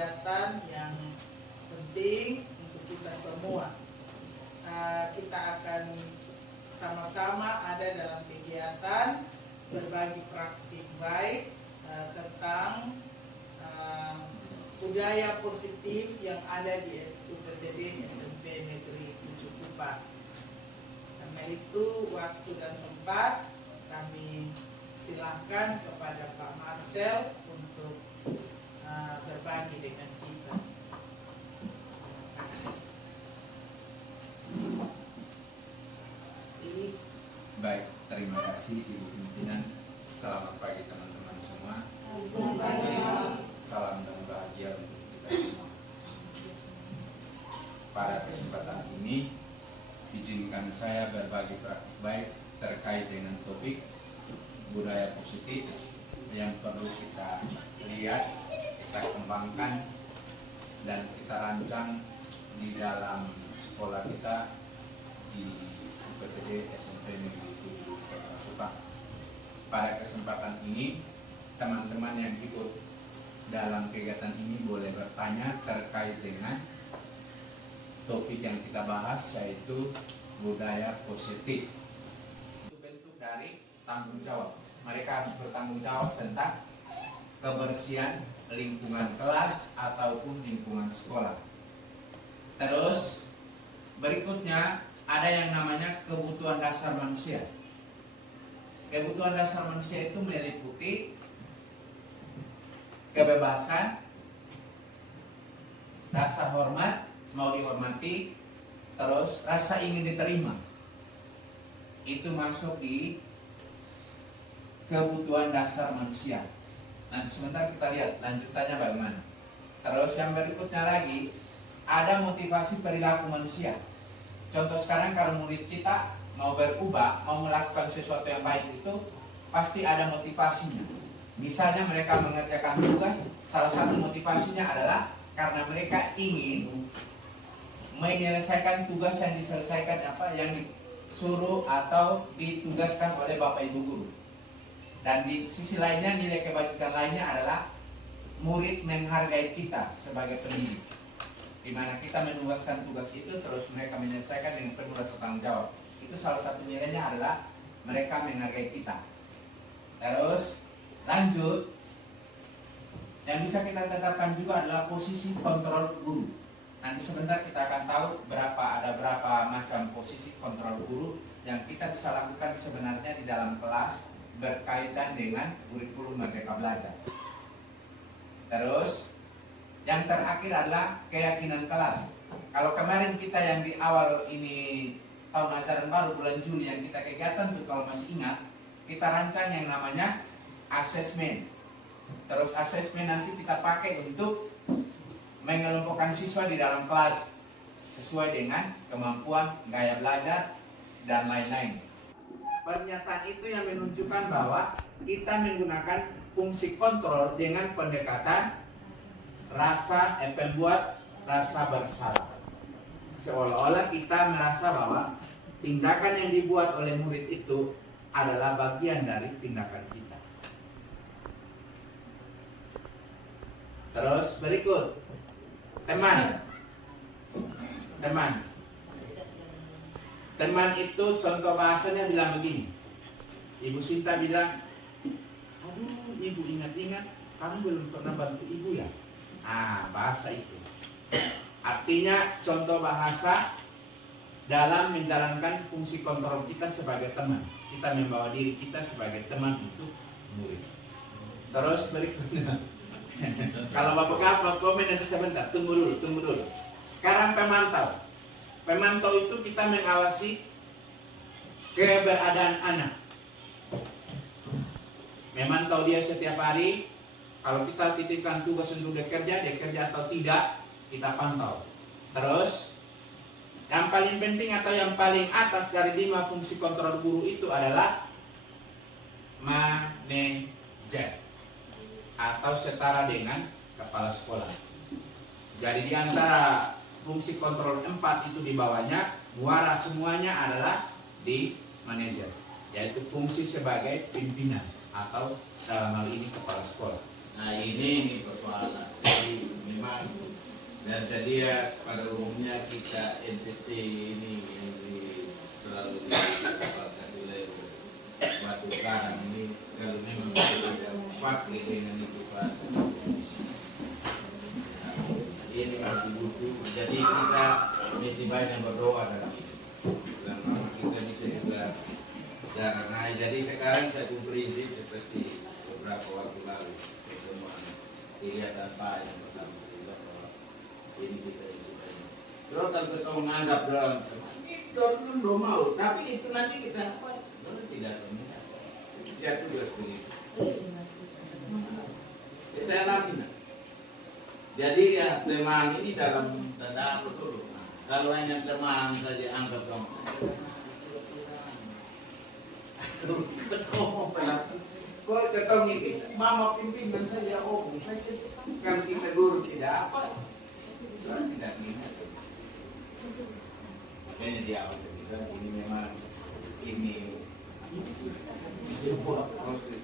kegiatan yang penting untuk kita semua. Kita akan sama-sama ada dalam kegiatan berbagi praktik baik tentang budaya positif yang ada di UPTD SMP Negeri 7 Kupang. Karena itu waktu dan tempat kami silahkan kepada Pak Marcel untuk berbagi dengan kita. Terima kasih. Baik, terima kasih Ibu Pimpinan. Selamat pagi teman-teman semua. Salam dan bahagia untuk kita semua. Pada kesempatan ini, izinkan saya berbagi praktik baik terkait dengan topik budaya positif yang perlu kita lihat, kita kembangkan, dan kita rancang di dalam sekolah kita di UPTD SMP Negeri 7 Kupang. Pada kesempatan ini, teman-teman yang ikut dalam kegiatan ini boleh bertanya terkait dengan topik yang kita bahas, yaitu budaya positif. Itu bentuk dari tanggung jawab. Mereka harus bertanggung jawab tentang kebersihan lingkungan kelas ataupun lingkungan sekolah. Terus berikutnya ada yang namanya kebutuhan dasar manusia. Kebutuhan dasar manusia itu meliputi kebebasan, rasa hormat, mau dihormati, terus rasa ingin diterima. Itu masuk di kebutuhan dasar manusia. Nanti sebentar kita lihat lanjutannya bagaimana. Terus yang berikutnya lagi, ada motivasi perilaku manusia. Contoh sekarang kalau murid kita mau berubah, mau melakukan sesuatu yang baik itu pasti ada motivasinya. Misalnya mereka mengerjakan tugas, salah satu motivasinya adalah karena mereka ingin menyelesaikan tugas yang diselesaikan yang disuruh atau ditugaskan oleh Bapak Ibu guru. Dan di sisi lainnya, nilai kebajikan lainnya adalah murid menghargai kita sebagai pendidik, di mana kita menugaskan tugas itu terus mereka menyelesaikan dengan penuh rasa tanggung jawab. Itu salah satu nilainya adalah mereka menghargai kita. Terus lanjut, yang bisa kita tetapkan juga adalah posisi kontrol guru. Nanti sebentar kita akan tahu ada berapa macam posisi kontrol guru yang kita bisa lakukan sebenarnya di dalam kelas berkaitan dengan kurikulum Merdeka Belajar. Terus yang terakhir adalah keyakinan kelas. Kalau kemarin kita yang di awal ini tahun ajaran baru bulan Juli yang kita kegiatan tuh, kalau masih ingat, kita rancang yang namanya asesmen. Terus asesmen nanti kita pakai untuk mengelompokkan siswa di dalam kelas sesuai dengan kemampuan, gaya belajar, dan lain-lain. Pernyataan itu yang menunjukkan bahwa kita menggunakan fungsi kontrol dengan pendekatan pembuat rasa bersalah. Seolah-olah kita merasa bahwa tindakan yang dibuat oleh murid itu adalah bagian dari tindakan kita. Terus berikut, teman itu contoh bahasanya bilang begini. Ibu Sinta bilang, aduh ibu ingat-ingat kamu belum pernah bantu ibu ya. Bahasa itu artinya contoh bahasa dalam menjalankan fungsi kontrol kita sebagai teman. Kita membawa diri kita sebagai teman untuk murid. Terus berikutnya, kalau bapak komen nanti sebentar, tunggu dulu. Sekarang pemantau. Pemantau itu kita mengawasi keberadaan anak. Memantau dia setiap hari. Kalau kita titipkan tugas untuk dia kerja atau tidak, kita pantau. Terus yang paling penting atau yang paling atas dari 5 fungsi kontrol guru itu adalah manajer atau setara dengan kepala sekolah. Jadi di antara fungsi kontrol 4 itu di bawahnya, muara semuanya adalah di manajer, yaitu fungsi sebagai pimpinan atau dalam hal ini kepala sekolah. Nah ini persoalan. Jadi memang Dan sedia pada umumnya kita NTT ini yang selalu kasih oleh batu karang ini, kalau memang kita tidak pakai dengan itu Pak, ini masih butuh. Jadi kita mesti banyak berdoa dalam ini. Dan kita bisa juga darah naik. Jadi sekarang satu prinsip seperti beberapa waktu lalu pertemuan kegiatan Pak yang bersama kita bahwa ini kita banyak. Terus kalau kita menganggap dalam itu belum mau, tapi itu nanti kita apa? Tidak mengingat. Ya juga seperti itu. Saya alami. Jadi ya teman ini dalam tanda apa dulu. Kalau hanya teman saja anggap kamu. Kau ketemu ini, mama pimpinan saja omong saja. Kalau kita guru tidak apa, tidak minat. Makanya di awal saya bilang ini memang ini sebuah proses.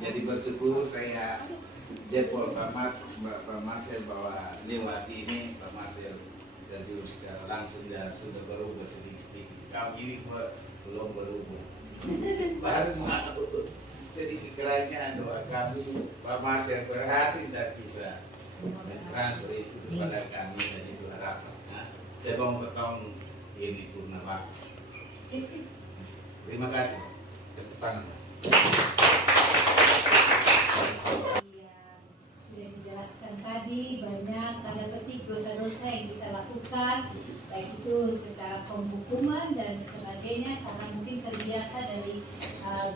Jadi bersyukur saya Depol Pak Marcel bahwa lewat ini Pak Marcel jadi secara langsung dan sudah berubah sedikit. Kami ini belum berubah. Baru mau. Jadi sekiranya doa kami Pak Marcel berhasil dan bisa mentransfer itu kepada kami dan itu harapan. Saya mau bertahun ini purna waktu. Terima kasih. Tepuk tangan. Sudah dijelaskan tadi banyak tanda petik dosa-dosa yang kita lakukan, baik itu secara penghukuman dan sebagainya, karena mungkin terbiasa dari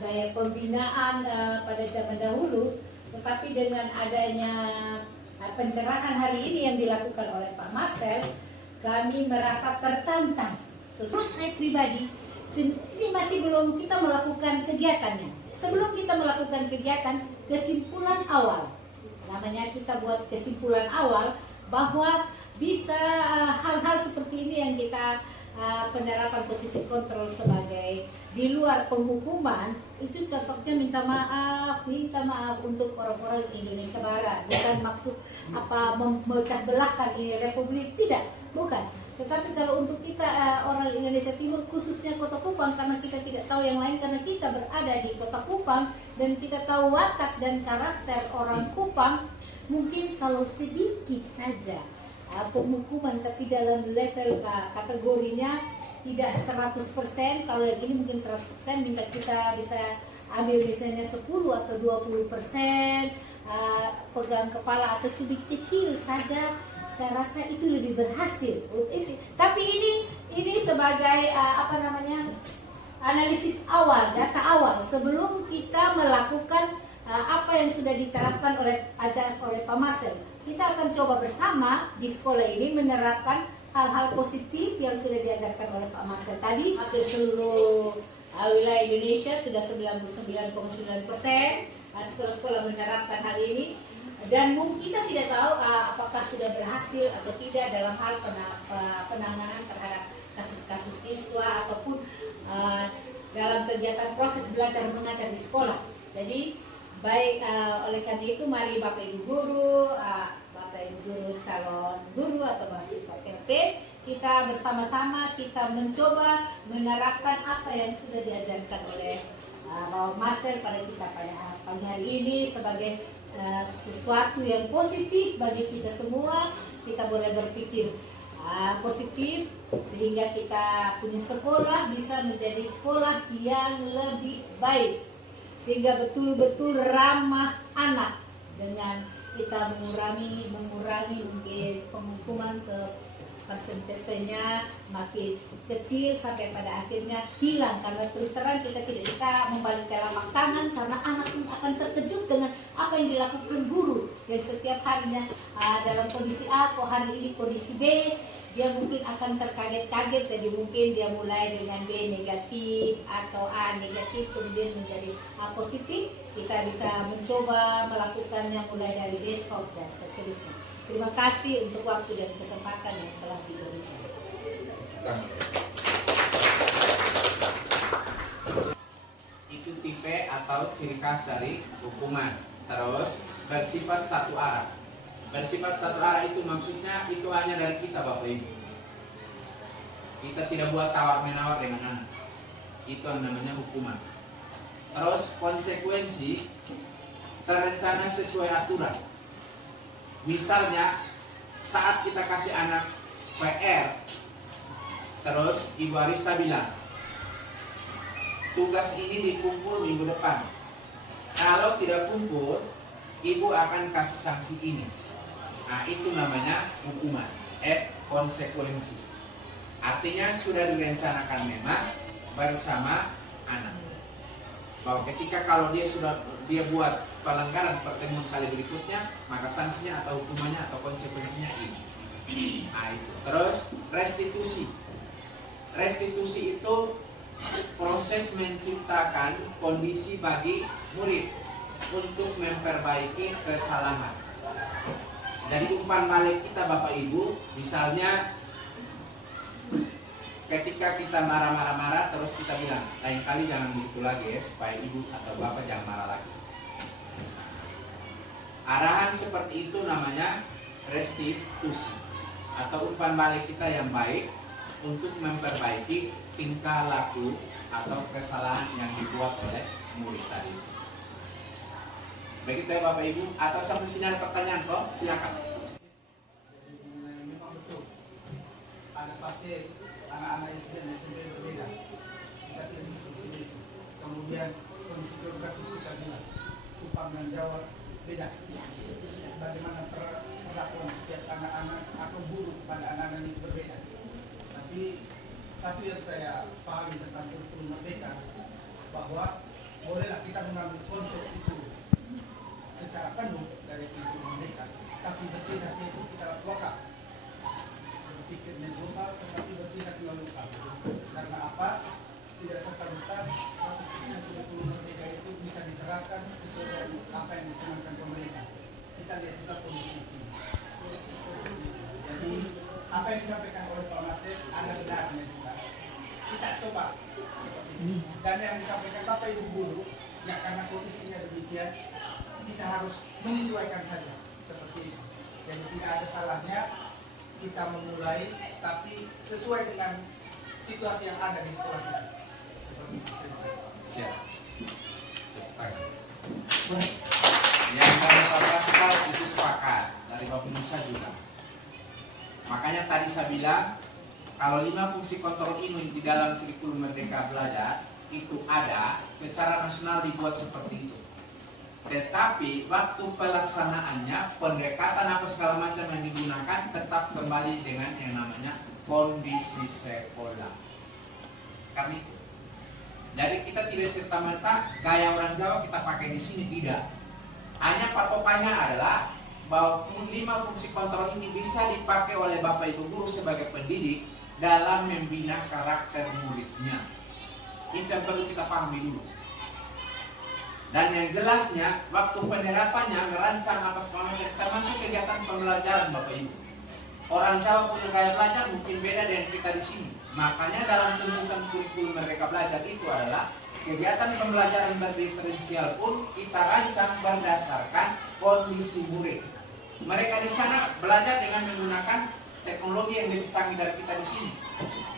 gaya pembinaan pada zaman dahulu. Tetapi dengan adanya pencerahan hari ini yang dilakukan oleh Pak Marcel, kami merasa tertantang. Menurut saya pribadi, ini masih belum kita melakukan kegiatannya. Sebelum kita melakukan kegiatan, kesimpulan awal, namanya kita buat kesimpulan awal bahwa bisa hal-hal seperti ini yang kita penerapan posisi kontrol sebagai di luar penghukuman, itu cocoknya minta maaf untuk orang-orang Indonesia Barat. Bukan maksud apa memecah belahkan ini republik, tidak, bukan. Tetapi kalau untuk kita orang Indonesia Timur, khususnya Kota Kupang, karena kita tidak tahu yang lain, karena kita berada di Kota Kupang dan kita tahu watak dan karakter orang Kupang, mungkin kalau sedikit saja penghukuman, tapi dalam level kategorinya tidak 100%, kalau yang ini mungkin 100%, minta kita bisa ambil misalnya 10 atau 20%, pegang kepala atau cubit kecil saja, saya rasa itu lebih berhasil. Tapi ini sebagai analisis awal, data awal sebelum kita melakukan apa yang sudah diterapkan oleh Pak Marcel. Kita akan coba bersama di sekolah ini menerapkan hal-hal positif yang sudah diajarkan oleh Pak Marcel tadi. Hampir seluruh wilayah Indonesia sudah 99,9% sekolah-sekolah menerapkan hal ini. Dan kita tidak tahu apakah sudah berhasil atau tidak dalam hal penanganan terhadap kasus-kasus siswa ataupun dalam kegiatan proses belajar mengajar di sekolah. Jadi baik oleh karena itu mari Bapak Ibu guru, Bapak Ibu guru calon guru atau mahasiswa PP, kita bersama-sama kita mencoba menerapkan apa yang sudah diajarkan oleh Bapak Marcel pada kita pada pagi hari ini sebagai sesuatu yang positif bagi kita semua. Kita boleh berpikir positif sehingga kita punya sekolah bisa menjadi sekolah yang lebih baik, sehingga betul-betul ramah anak, dengan kita mengurangi mungkin penghukuman ke persentasenya makin kecil sampai pada akhirnya hilang, karena terus terang kita tidak bisa membalik telapak tangan karena anak pun akan terkejut dengan apa yang dilakukan guru yang setiap harinya dalam kondisi A, kok hari ini kondisi B, dia mungkin akan terkaget-kaget. Jadi mungkin dia mulai dengan B negatif atau A negatif kemudian menjadi A positif. Kita bisa mencoba melakukannya mulai dari besok dan seterusnya. Terima kasih untuk waktu dan kesempatan yang telah diberikan. Itu tipe atau ciri khas dari hukuman, terus bersifat satu arah. Bersifat satu arah itu maksudnya itu hanya dari kita Bapak Ibu. Kita tidak buat tawar-menawar dengan anak. Itu yang namanya hukuman. Terus konsekuensi terencana sesuai aturan. Misalnya saat kita kasih anak PR, terus Ibu Arista bilang tugas ini dikumpul minggu depan. Kalau tidak kumpul, Ibu akan kasih sanksi ini. Nah, itu namanya hukuman, konsekuensi. Artinya sudah direncanakan memang bersama anak. Bahwa ketika kalau dia buat pelanggaran pertemuan kali berikutnya, maka sanksinya atau hukumannya atau konsekuensinya ini. Nah, itu. Terus restitusi. Restitusi itu proses menciptakan kondisi bagi murid untuk memperbaiki kesalahan. Jadi umpan balik kita Bapak Ibu, misalnya ketika kita marah-marah terus kita bilang lain kali jangan begitu lagi ya, supaya ibu atau bapak jangan marah lagi. Arahan seperti itu namanya restitusi atau umpan balik kita yang baik untuk memperbaiki tingkah laku atau kesalahan yang dibuat oleh murid tadi. Begitu ya Bapak Ibu, atau sampai sini ada pertanyaan kok? Silakan. Jadi memang betul ada fase anak-anak SD dan SMP berbeda. Kita tidak bisa seperti itu. Kemudian kondisi geografis kita juga upah dan Jawa beda. Bagaimana perlakuan setiap anak-anak atau guru pada anak-anak itu berbeda. Tapi satu yang saya pahami tentang kurikulum merdeka, bahwa bolehlah kita mengambil konsep itu secara penuh dari kurikulum merdeka, tapi bertindak itu kita lokal. Berpikir global tetapi bertindak lokal. Karena apa? Tidak serta-merta 100% kurikulum merdeka itu bisa diterapkan sesuai dengan apa yang dicanangkan pemerintah. Kita lihat juga kondisi di sini. Jadi apa yang disampaikan oleh Pak Masih ada benarnya juga. Kita coba seperti ini. Dan yang disampaikan Bapak Ibu guru, ya karena kondisinya demikian, kita harus menyesuaikan saja seperti itu. Jadi tidak ada salahnya kita memulai, tapi sesuai dengan situasi yang ada di sekolah kita. Seperti itu. Terima kasih. Siap. Yang dari Pak Pascal itu sepakat, dari Bapak Musa juga. Makanya tadi saya bilang kalau 5 fungsi kontrol ini di dalam kurikulum Merdeka Belajar itu ada, secara nasional dibuat seperti itu. Tetapi waktu pelaksanaannya, pendekatan apa segala macam yang digunakan tetap kembali dengan yang namanya kondisi sekolah. Kami jadi kita tidak serta-merta gaya orang Jawa kita pakai di sini, tidak. Hanya patokannya adalah bahwa 5 fungsi kontrol ini bisa dipakai oleh Bapak Ibu guru sebagai pendidik dalam membina karakter muridnya. Itu yang perlu kita pahami dulu. Dan yang jelasnya, waktu penerapannya, merancang apa segala macam, termasuk kegiatan pembelajaran Bapak Ibu. Orang Jawa punya gaya belajar mungkin beda dengan kita di sini. Makanya dalam tuntutan kurikulum Merdeka Belajar itu adalah kegiatan pembelajaran berdiferensial pun kita rancang berdasarkan kondisi murid. Mereka di sana belajar dengan menggunakan teknologi yang lebih canggih dari kita di sini.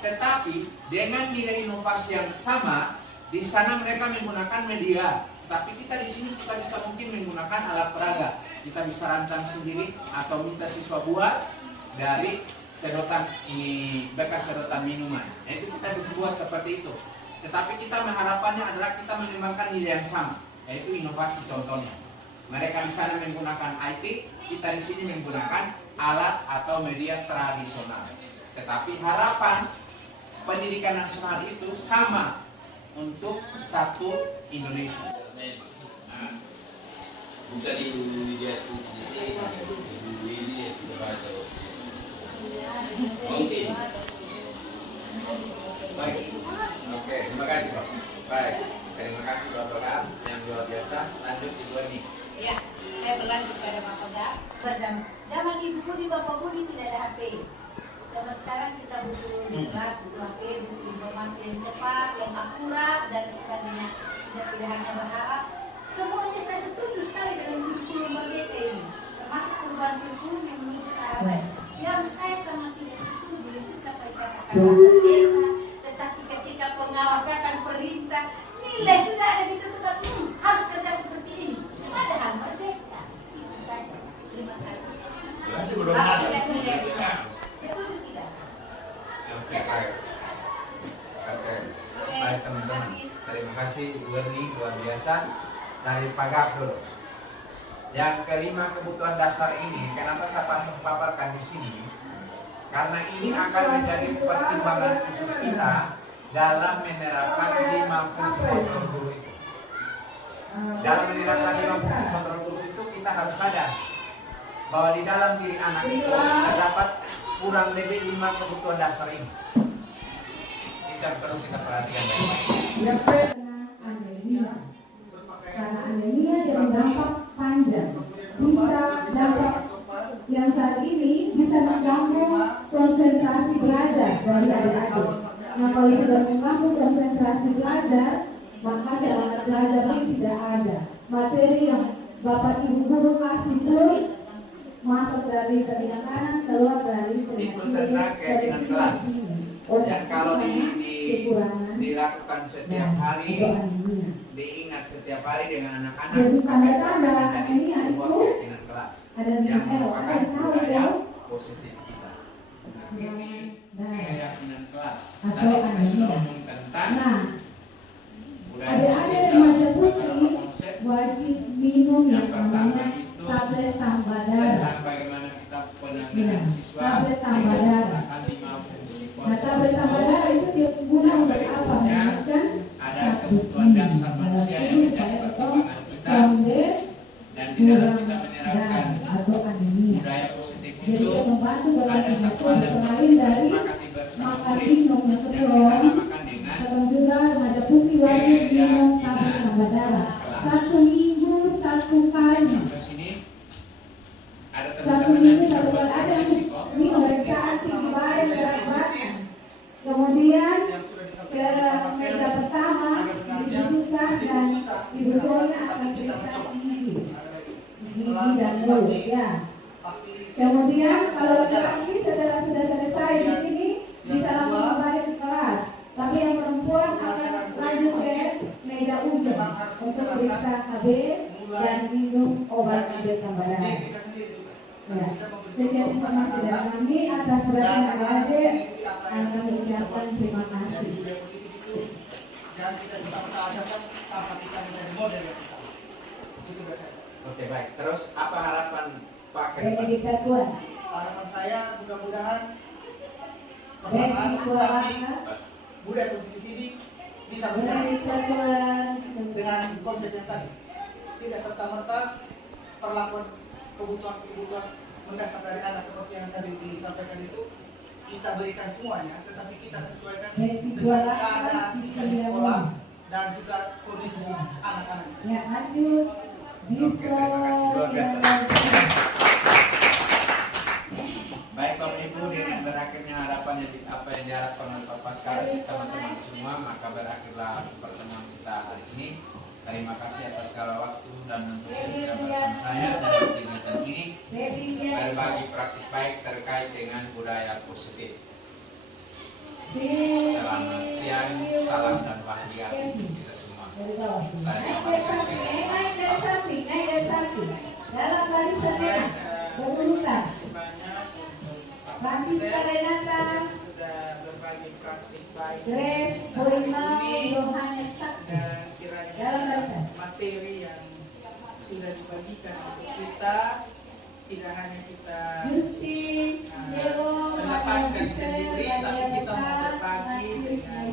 Tetapi dengan nilai inovasi yang sama, di sana mereka menggunakan media. Tapi kita di sini kita bisa mungkin menggunakan alat peraga. Kita bisa rancang sendiri atau minta siswa buat dari sedotan ini, bekas sedotan minuman. Nah, itu kita buat seperti itu. Tetapi kita mengharapkannya adalah kita mengembangkan nilai yang sama, yaitu inovasi contohnya. Mereka di sana menggunakan IT, kita di sini menggunakan alat atau media tradisional. Tetapi harapan pendidikan nasional itu sama untuk satu Indonesia. Bukan ibu dia studi di sini, ibu ini yang kita baca. Mungkin. Baik, oke, terima kasih Pak. Baik, terima kasih Bapak yang luar biasa. Lanjut Ibu Ani. Ya, saya berlanjut pada Pak Koda. Zaman ibu budi, bapak budi tidak ada HP. Zaman sekarang kita butuh kelas, butuh HP, butuh informasi yang cepat, yang akurat dan sebagainya. Tidak hanya berharap. Semuanya saya setuju sekali dengan kurikulum merdeka ini. Termasuk perubahan kurikulum dari Pak Gap dulu. Yang kelima, kebutuhan dasar ini, kenapa saya paparkan di sini? Karena ini akan menjadi pertimbangan khusus kita dalam menerapkan 5 fungsi kontrol guru itu. Dalam menerapkan 5 fungsi kontrol guru itu kita harus sadar bahwa di dalam diri anak itu terdapat kurang lebih 5 kebutuhan dasar ini. Kita perlu kita perhatikan baik-baik. Karena anemia dengan dampak panjang bisa dampak yang saat ini bisa mengganggu konsentrasi belajar dari adik-adik. Nah, kalau sudah mengganggu konsentrasi belajar, maka semangat belajar ini tidak ada. Materi yang Bapak Ibu guru kasih pun masuk dari telinga kanan, keluar dari telinga Itu serta keyakinan kelas. Dan kalau dilakukan setiap hari, diingat setiap hari dengan anak-anak, maka itu akan menjadi sebuah keyakinan kelas yang merupakan budaya positif kita. Nah, ini keyakinan kelas. Tadi kita sudah ngomong tentang budaya positif dalam beberapa konsep. Wajib minum Yang pertama itu tablet tambah darah. tentang bagaimana kita penanganan siswa Tablet tambah dengan darah. menggunakan 5 fungsi Nah, tablet tambah darah itu digunakan Yang untuk apa? berikutnya, Kan? ada kebutuhan dasar manusia yang menjadi pertimbangan kita, dan di dalam kita menerapkan atau anemia. budaya positif Jadi itu dia membantu dalam ada satu hal yang perlu selain kita dari sepakati bersama makan murid minum yang yang kita kedua, namakan dengan atau juga remaja putih wajib minum tablet tambah darah kelas. 1 minggu 1 kali. Sampai sini ada 1 teman-teman yang minggu bisa 1 buat kali ada refleksi kok. minum pemeriksaan tinggi badan berat badan. Kemudian yang sudah disampaikan ke Pak Pasel, meja pertama dibutuhkan dan dibetulnya akan periksa gigi dan mulut ya. Kemudian kalau laki-laki setelah sudah selesai di sini bisa langsung kembali ke kelas. Tapi yang perempuan akan lanjut ke meja ujung untuk periksa KB dan minum obat tablet tambah darah. kita sendiri juga. Ya. Sekian informasi dari kami atas perhatian adik-adik. Kami ucapkan terima kasih. Budaya positif itu dan kita serta-merta ajarkan tanpa kita menjadi model yang kita. Itu berarti. Oke, baik. Terus apa harapan Pak ke depan? Benedikatuan. Harapan saya mudah-mudahan Benedikatuan. budaya positif ini bisa berjalan Benedikatuan. dengan konsep yang tadi. Tidak serta-merta perlakuan kebutuhan mendasar dari anak seperti yang tadi disampaikan itu kita berikan semuanya, tetapi kita sesuaikan dengan keadaan kita di sekolah dan juga kondisi anak-anak. Ya, lanjut. Oke, terima kasih luar biasa. Baik Bapak Ibu, dengan berakhirnya harapan apa yang diharapkan oleh Bapak sekalian teman-teman semua, maka berakhirlah pertemuan kita hari ini. Terima kasih atas segala waktu dan antusiasme bersama saya dalam kegiatan ini berbagi praktik baik terkait dengan budaya positif. Selamat siang, salam dan bahagia untuk kita semua. Saya Dalam barisan merah berurutan. Banyak Francisca Renata, sudah berbagi praktik baik Grace hari Boima, ini, Yohanes Sakti. dan kiranya materi yang sudah dibagikan untuk kita tidak hanya kita Justin, Dewo, mendapatkan sendiri, tapi kita mau berbagi dengan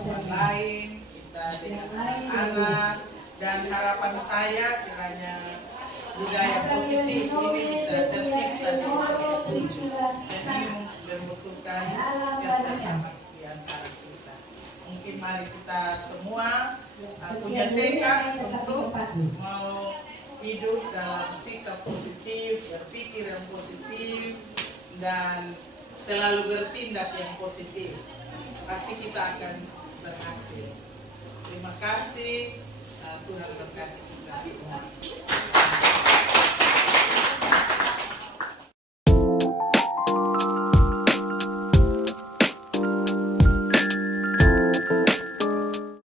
teman lain, kita dengan anak, dan harapan saya kiranya budaya positif ini bisa tercipta di setiap ujung, dan ini membutuhkan kerjasama di antara kita. Mungkin mari kita semua punya tekad untuk mau hidup dalam sikap positif, berpikir yang positif, dan selalu bertindak yang positif. Pasti kita akan berhasil. Terima kasih, Tuhan berkati.